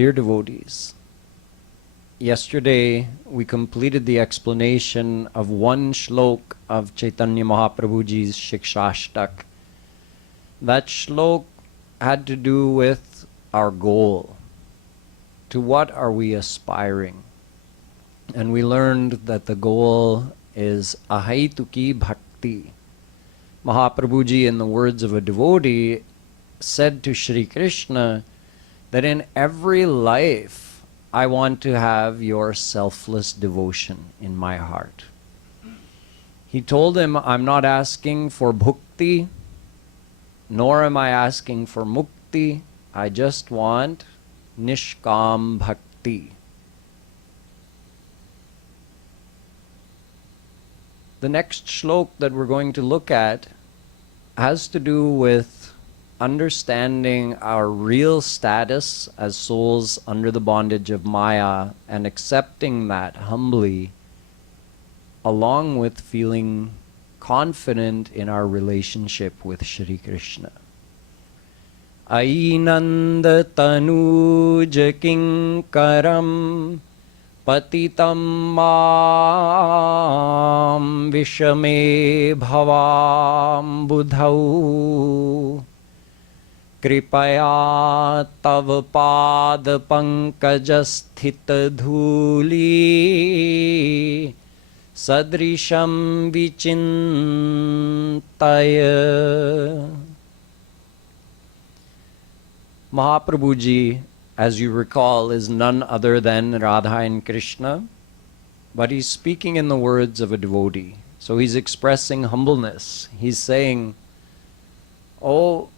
Dear devotees, yesterday we completed the explanation of one shlok of Chaitanya Mahaprabhuji's Shikchashtak. That shlok had to do with our goal. To what are we aspiring? And we learned that the goal is ahaituki bhakti. Mahaprabhuji, in the words of a devotee, said to Shri Krishna that in every life I want to have your selfless devotion in my heart. He told him, I'm not asking for bhukti, nor am I asking for mukti. I just want nishkam bhakti. The next shlok that we're going to look at has to do with understanding our real status as souls under the bondage of Maya and accepting that humbly, along with feeling confident in our relationship with Shri Krishna. Ainanda tanuj kinkaram patitam mam vishame bhavam budhau कृपया तव पाद पंकज स्थित धूली सदृशम विचिंतय. Mahaprabhu ji, as you recall, is none other than Radha and Krishna, but he's speaking in the words of a devotee. So he's expressing humbleness. He's saying, "Oh,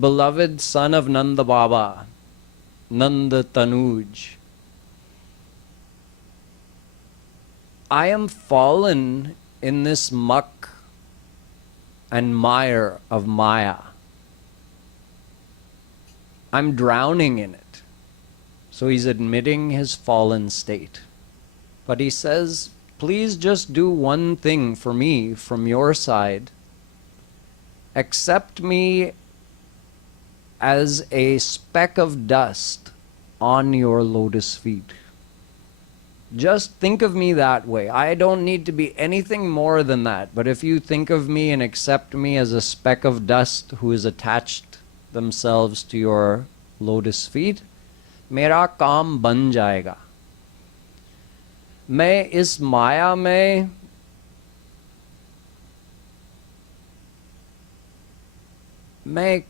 beloved son of Nanda Baba, Nanda Tanuj, I am fallen in this muck and mire of Maya. I'm drowning in it." So he's admitting his fallen state. But he says, please just do one thing for me from your side. Accept me as a speck of dust on your lotus feet. Just think of me that way. I don't need to be anything more than that. But if you think of me and accept me as a speck of dust who is attached themselves to your lotus feet, मेरा काम बन जाएगा. मैं इस माया में मैं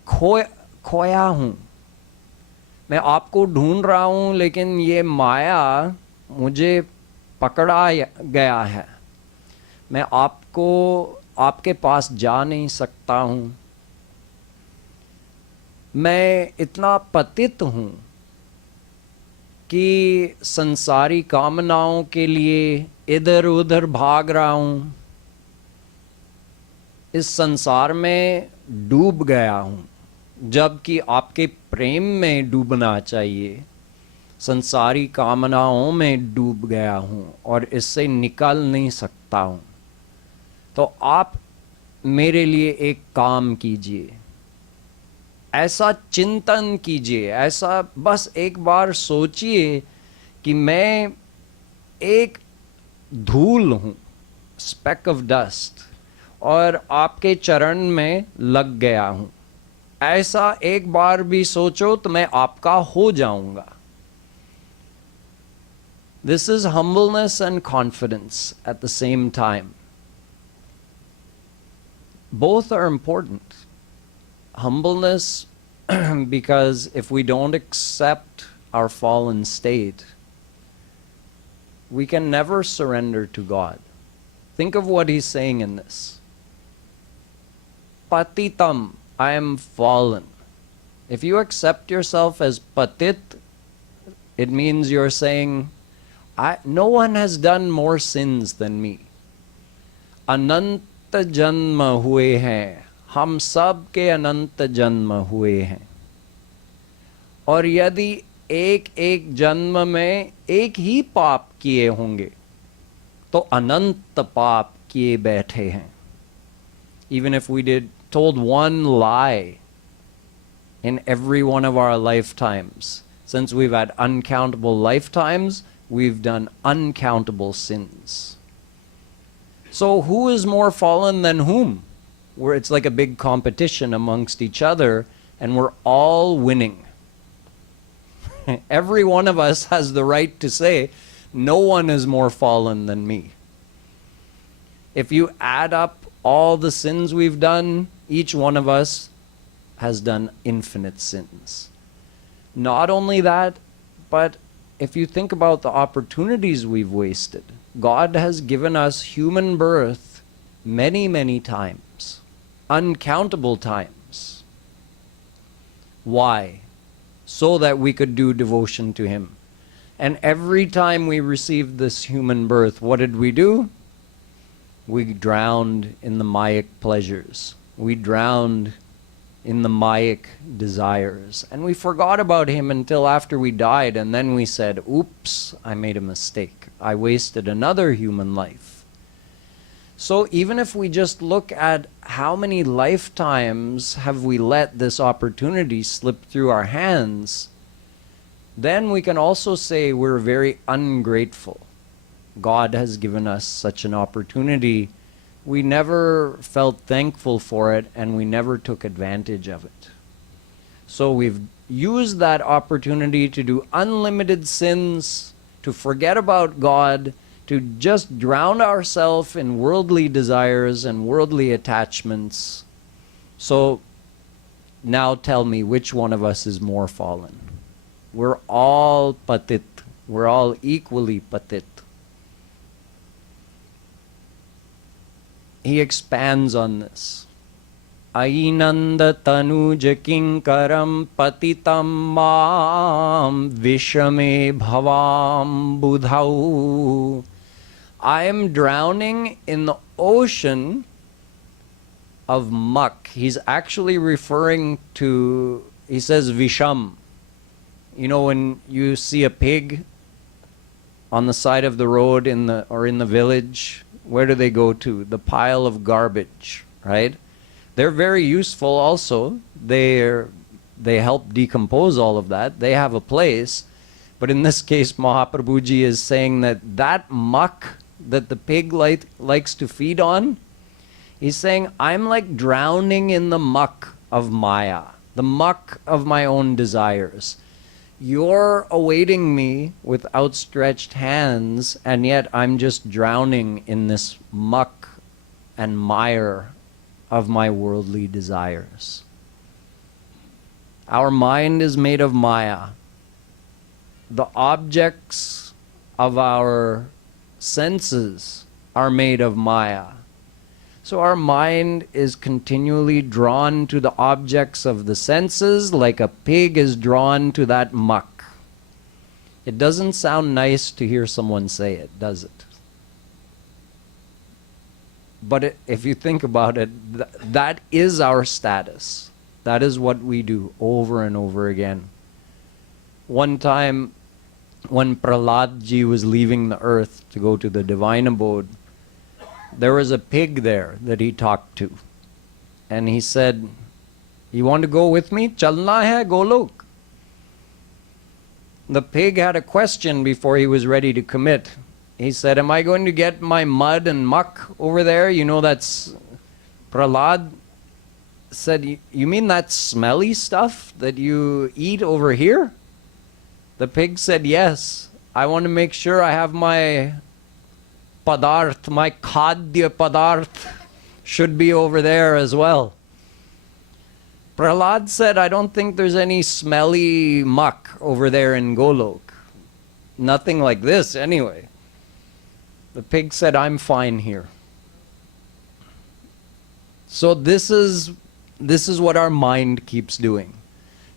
खोया हूँ. मैं आपको ढूंढ रहा हूँ, लेकिन ये माया मुझे पकड़ा गया है. मैं आपके पास जा नहीं सकता हूँ. मैं इतना पतित हूँ कि संसारी कामनाओं के लिए इधर उधर भाग रहा हूँ. इस संसार में डूब गया हूँ, जबकि आपके प्रेम में डूबना चाहिए. संसारी कामनाओं में डूब गया हूँ और इससे निकल नहीं सकता हूँ. तो आप मेरे लिए एक काम कीजिए, ऐसा चिंतन कीजिए, ऐसा बस एक बार सोचिए कि मैं एक धूल हूँ, स्पेक ऑफ डस्ट, और आपके चरण में लग गया हूँ. ऐसा एक बार भी सोचो तो मैं आपका हो जाऊंगा. This is humbleness and confidence at the same time. Both are important. Humbleness, because if we don't accept our fallen state, we can never surrender to God. Think of what he's saying in this. Patitam, I am fallen. If you accept yourself as patit, it means you're saying, no one has done more sins than me. Ananta janma hue hain. हम सब के अनंत जन्म हुए हैं, और यदि एक एक जन्म में एक ही पाप किए होंगे तो अनंत पाप किए बैठे हैं. Even if we told one lie in every one of our lifetimes, Since we've had uncountable lifetimes, we've done uncountable sins. So who is more fallen than whom? Where it's like a big competition amongst each other, and we're all winning. Every one of us has the right to say, no one is more fallen than me. If you add up all the sins we've done, each one of us has done infinite sins. Not only that, but if you think about the opportunities we've wasted, God has given us human birth many, many times, uncountable times. Why? So that we could do devotion to Him. And every time we received this human birth, what did we do? We drowned in the Mayic pleasures. We drowned in the Mayic desires. And we forgot about Him until after we died, and then we said, oops, I made a mistake. I wasted another human life. So even if we just look at how many lifetimes have we let this opportunity slip through our hands, then we can also say we're very ungrateful. God has given us such an opportunity. We never felt thankful for it, and we never took advantage of it. So we've used that opportunity to do unlimited sins, to forget about God, to just drown ourselves in worldly desires and worldly attachments. So now tell me, which one of us is more fallen? We're all patit. We're all equally patit. He expands on this. Ainanda tanuja kinkaram patitam mam vishame bhavam budhau. I am drowning in the ocean of muck. He's actually referring to, he says visham. You know, when you see a pig on the side of the road in the village, where do they go to? The pile of garbage, right? They're very useful also. They help decompose all of that. They have a place. But in this case, Mahaprabhuji is saying that muck that the pig likes to feed on, he's saying, I'm like drowning in the muck of Maya, the muck of my own desires. You're awaiting me with outstretched hands, and yet I'm just drowning in this muck and mire of my worldly desires. Our mind is made of Maya. The objects of our senses are made of Maya. So our mind is continually drawn to the objects of the senses like a pig is drawn to that muck. It doesn't sound nice to hear someone say it, does it? But if you think about it, that is our status. That is what we do over and over again. One time, when Praladji was leaving the earth to go to the divine abode, there was a pig there that he talked to. And he said, you want to go with me? Chalna hai Golok. The pig had a question before he was ready to commit. He said, am I going to get my mud and muck over there? You know, that's... Prahlad said, you mean that smelly stuff that you eat over here? The pig said, yes. I want to make sure I have my padarth, my khadya padarth should be over there as well. Prahlad said, I don't think there's any smelly muck over there in Golok. Nothing like this anyway. The pig said, I'm fine here. So this is what our mind keeps doing.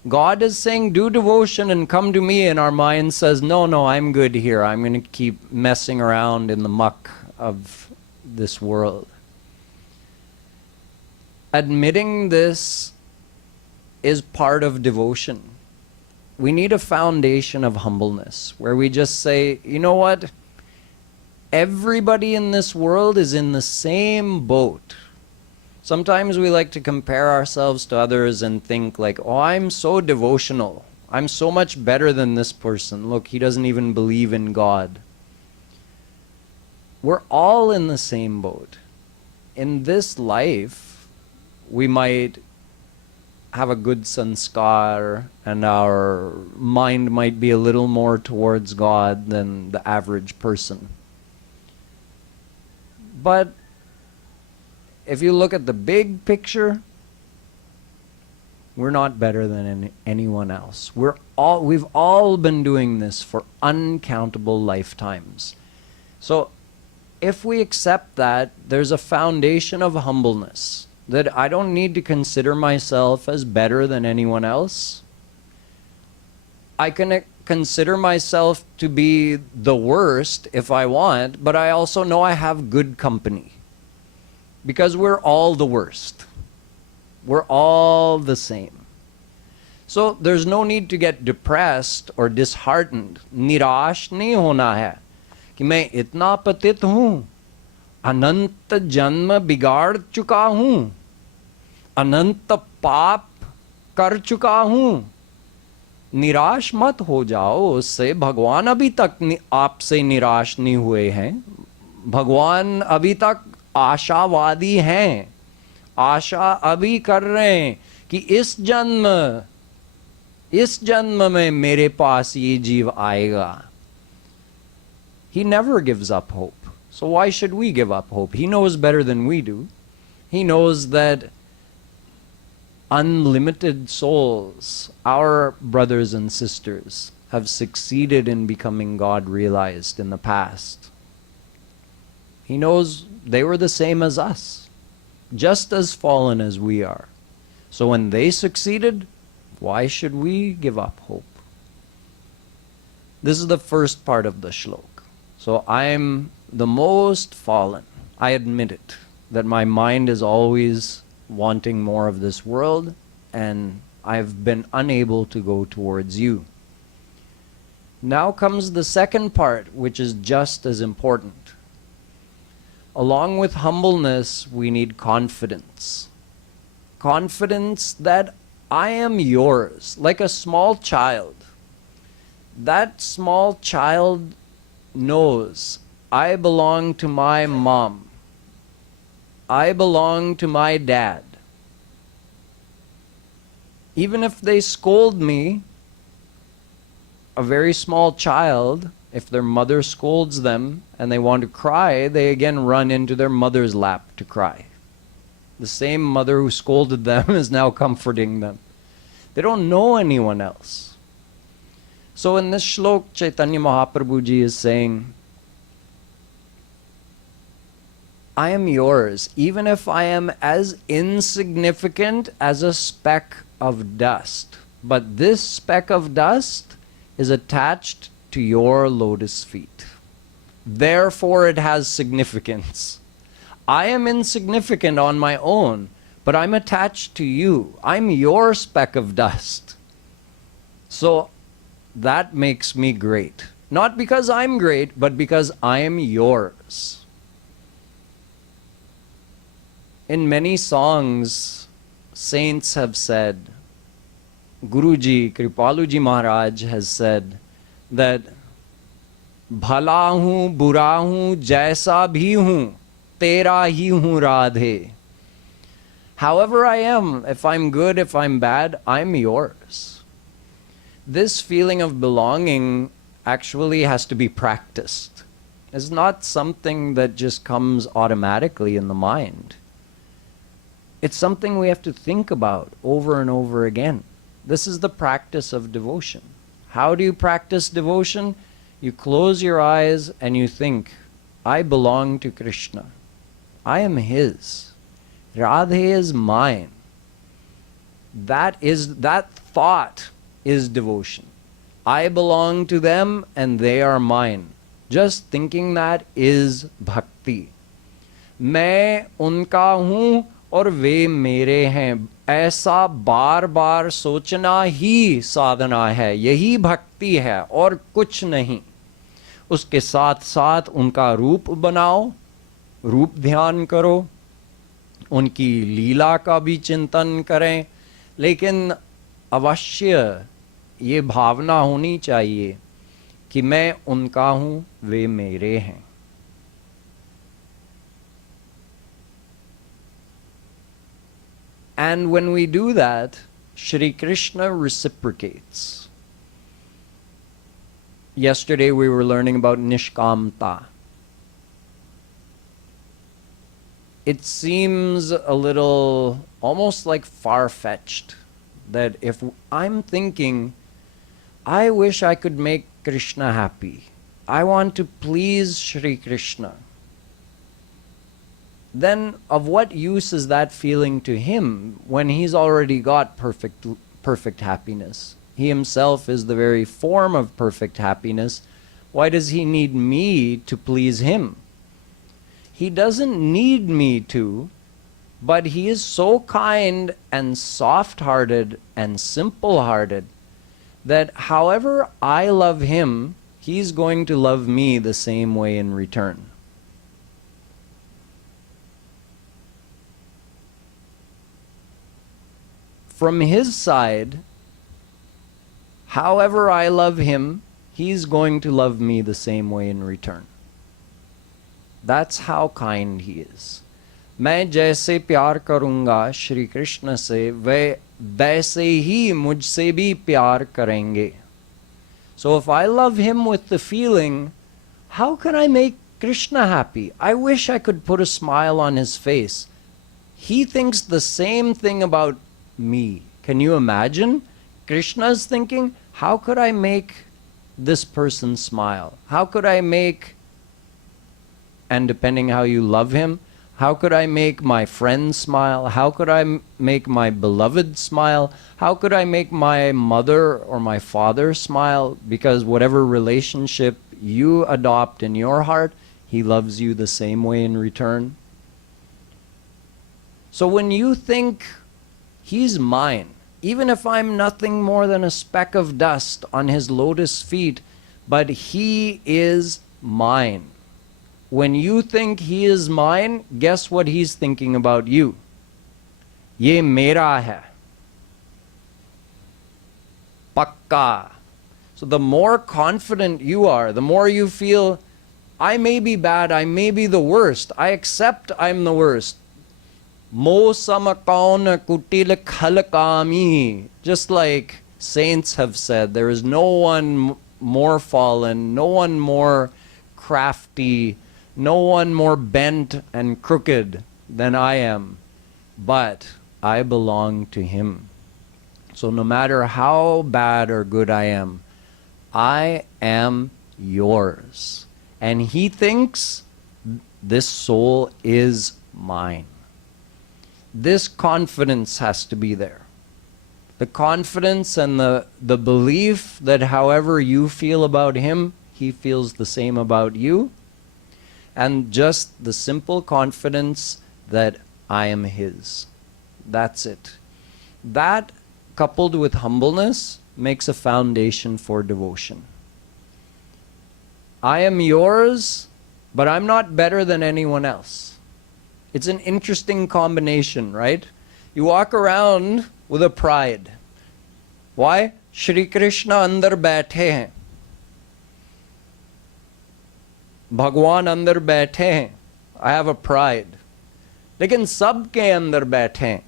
God is saying, do devotion and come to me, and our mind says, no, I'm good here. I'm going to keep messing around in the muck of this world. Admitting this is part of devotion. We need a foundation of humbleness where we just say, you know what? Everybody in this world is in the same boat. Sometimes we like to compare ourselves to others and think like, oh, I'm so devotional. I'm so much better than this person. Look, he doesn't even believe in God. We're all in the same boat. In this life, we might have a good sanskar and our mind might be a little more towards God than the average person. But if you look at the big picture, we're not better than anyone else. We've all been doing this for uncountable lifetimes. So if we accept that, there's a foundation of humbleness, that I don't need to consider myself as better than anyone else. I can consider myself to be the worst if I want, but I also know I have good company. Because we're all the worst. We're all the same. So there's no need to get depressed or disheartened. निराश नहीं होना है कि मैं इतना पतित हूँ, अनंत जन्म बिगाड़ चुका हूँ, अनंत पाप कर चुका हूँ. निराश मत हो जाओ उससे. भगवान अभी तक आपसे निराश नहीं हुए हैं. भगवान अभी तक आशावादी हैं. आशा अभी कर रहे हैं कि इस जन्म में मेरे पास ये जीव आएगा. He never gives up hope. So why should we give up hope? He knows better than we do. He knows that unlimited souls, our brothers and sisters, have succeeded in becoming God realized in the past. He knows they were the same as us, just as fallen as we are. So when they succeeded, why should we give up hope? This is the first part of the shlok. So I'm the most fallen. I admit it, that my mind is always wanting more of this world, and I've been unable to go towards you. Now comes the second part, which is just as important. Along with humbleness, we need confidence. Confidence that I am yours, like a small child. That small child knows I belong to my mom. I belong to my dad. Even if they scold me, a very small child, if their mother scolds them and they want to cry, they again run into their mother's lap to cry. The same mother who scolded them is now comforting them. They don't know anyone else. So in this shlok, Chaitanya Mahaprabhu ji is saying, I am yours, even if I am as insignificant as a speck of dust. But this speck of dust is attached to your lotus feet. Therefore it has significance. I am insignificant on my own, but I'm attached to you. I'm your speck of dust. So that makes me great. Not because I'm great, but because I am yours. In many songs, saints have said, Guruji, Kripaluji Maharaj has said that भला हूँ बुरा हूँ जैसा भी हूँ तेरा ही हूँ Radhe. However I am, if I'm good, if I'm bad, I'm yours. This feeling of belonging actually has to be practiced. It's not something that just comes automatically in the mind. It's something we have to think about over and over again. This is the practice of devotion. How do you practice devotion? You close your eyes and you think, I belong to Krishna. I am his. Radhe is mine. That thought is devotion. I belong to them and they are mine. Just thinking that is bhakti. मैं उनका हूँ और वे मेरे हैं. ऐसा बार बार सोचना ही साधना है. यही भक्ति है और कुछ नहीं. उसके साथ साथ उनका रूप बनाओ, रूप ध्यान करो, उनकी लीला का भी चिंतन करें, लेकिन अवश्य ये भावना होनी चाहिए कि मैं उनका हूं, वे मेरे हैं. And when we do that, Shri Krishna reciprocates. Yesterday we were learning about Nishkamta. It seems a little almost like far-fetched that if I'm thinking, I wish I could make Krishna happy, I want to please Shri Krishna, then of what use is that feeling to him when he's already got perfect happiness? He himself is the very form of perfect happiness. Why does he need me to please him? He doesn't need me to, but he is so kind and soft-hearted and simple-hearted that however I love him, he's going to love me the same way in return. From his side, however I love him, he's going to love me the same way in return. That's how kind he is. मैं जैसे प्यार करूंगा श्री कृष्ण से, वे वैसे ही मुझसे भी प्यार करेंगे. So if I love him with the feeling, how can I make Krishna happy? I wish I could put a smile on his face. He thinks the same thing about me. Can you imagine? Krishna's thinking, how could I make this person smile? How could I make, and depending how you love him, how could I make my friend smile? How could I make my beloved smile? How could I make my mother or my father smile? Because whatever relationship you adopt in your heart, he loves you the same way in return. So when you think he's mine, even if I'm nothing more than a speck of dust on his lotus feet, but he is mine. When you think he is mine, guess what he's thinking about you? Ye mera hai. Pakka. So the more confident you are, the more you feel, I may be bad, I may be the worst, I accept I'm the worst. Mo samakauna kutil khalakami. Just like saints have said, there is no one more fallen, no one more crafty, no one more bent and crooked than I am, but I belong to him. So no matter how bad or good I am yours. And he thinks this soul is mine. This confidence has to be there. The confidence and the belief that however you feel about him, he feels the same about you. And just the simple confidence that I am his. That's it. That, coupled with humbleness, makes a foundation for devotion. I am yours, but I'm not better than anyone else. It's an interesting combination, right? You walk around with a pride. Why? Shri Krishna andar baithe hain. भगवान अंदर बैठे हैं. I have a pride. लेकिन सब के अंदर बैठे हैं.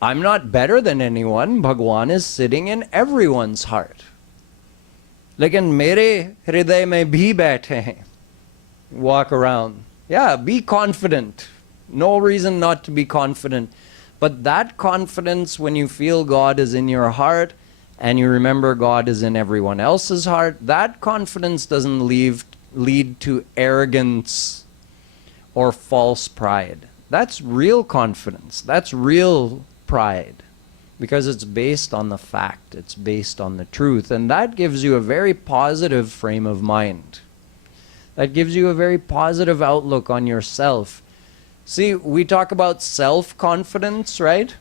I'm not better than anyone. Bhagwan is sitting in everyone's heart. लेकिन मेरे हृदय में भी बैठे हैं. Walk around. Yeah, be confident. No reason not to be confident. But that confidence, when you feel God is in your heart, and you remember God is in everyone else's heart, that confidence doesn't lead to arrogance or false pride. That's real confidence. That's real pride. Because it's based on the fact. It's based on the truth. And that gives you a very positive frame of mind. That gives you a very positive outlook on yourself. See, we talk about self-confidence, right?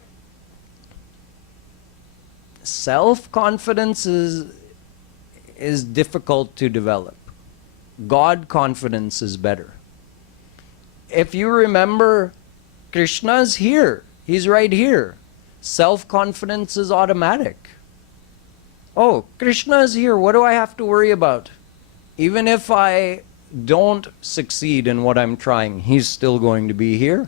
Self-confidence is difficult to develop. God confidence is better. If you remember, Krishna's here. He's right here. Self-confidence is automatic. Oh, Krishna is here. What do I have to worry about? Even if I don't succeed in what I'm trying, he's still going to be here.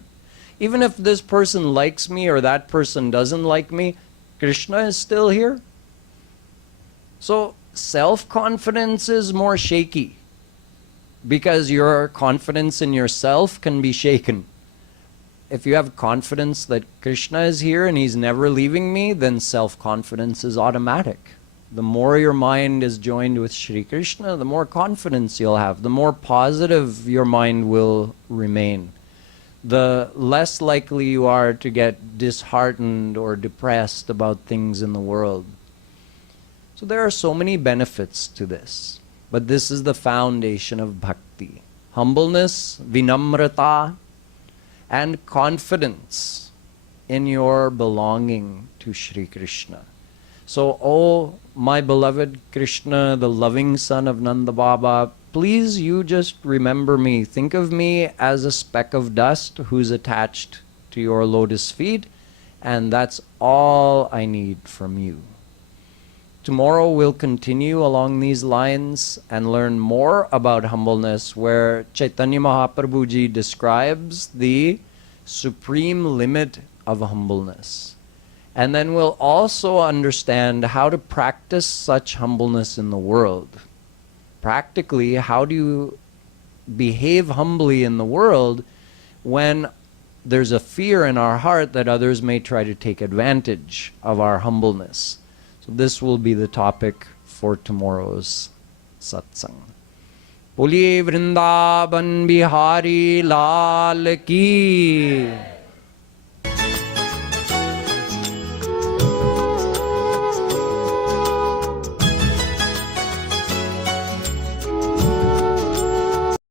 Even if this person likes me or that person doesn't like me, Krishna is still here. So self-confidence is more shaky because your confidence in yourself can be shaken. If you have confidence that Krishna is here and he's never leaving me, then self-confidence is automatic. The more your mind is joined with Shri Krishna, the more confidence you'll have, the more positive your mind will remain. The less likely you are to get disheartened or depressed about things in the world. So there are so many benefits to this. But this is the foundation of bhakti. Humbleness, vinamrata, and confidence in your belonging to Shri Krishna. So, oh, my beloved Krishna, the loving son of Nanda Baba, please you just remember me. Think of me as a speck of dust who's attached to your lotus feet, and that's all I need from you. Tomorrow we'll continue along these lines and learn more about humbleness, where Chaitanya Mahaprabhu ji describes the supreme limit of humbleness. And then we'll also understand how to practice such humbleness in the world. Practically, how do you behave humbly in the world when there's a fear in our heart that others may try to take advantage of our humbleness? So this will be the topic for tomorrow's satsang. Boliye Vrindavan Bihari Lal Ki